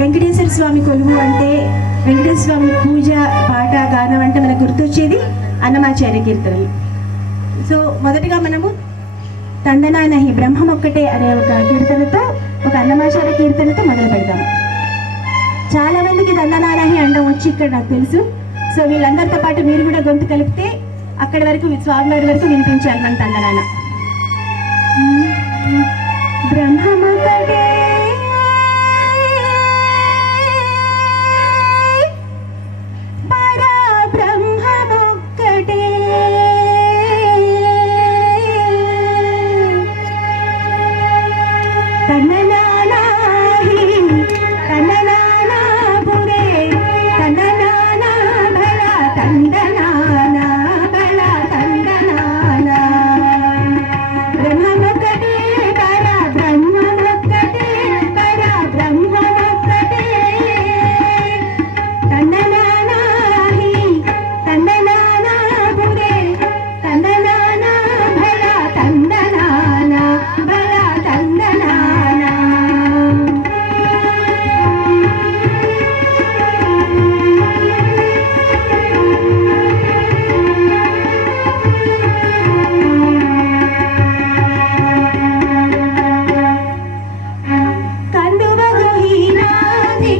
వెంకటేశ్వర స్వామి కొలువు అంటే, వెంకటేశ్వర స్వామి పూజ పాట గానం అంటే మనకు గుర్తొచ్చేది అన్నమాచార్య కీర్తనలు. సో మొదటిగా మనము తందనానహి బ్రహ్మం ఒక్కటే అనే ఒక కీర్తనతో, ఒక అన్నమాచార్య కీర్తనతో మొదలు పెడతాము. చాలా మందికి తందనానహి అండం వచ్చి ఇక్కడ నాకు తెలుసు. సో వీళ్ళందరితో పాటు మీరు కూడా గొంతు కలిపితే అక్కడి వరకు స్వామివారి వరకు వినిపించాలి మన తందనాన. బ్రహ్మమొక్కటే కందువ గోహీనాది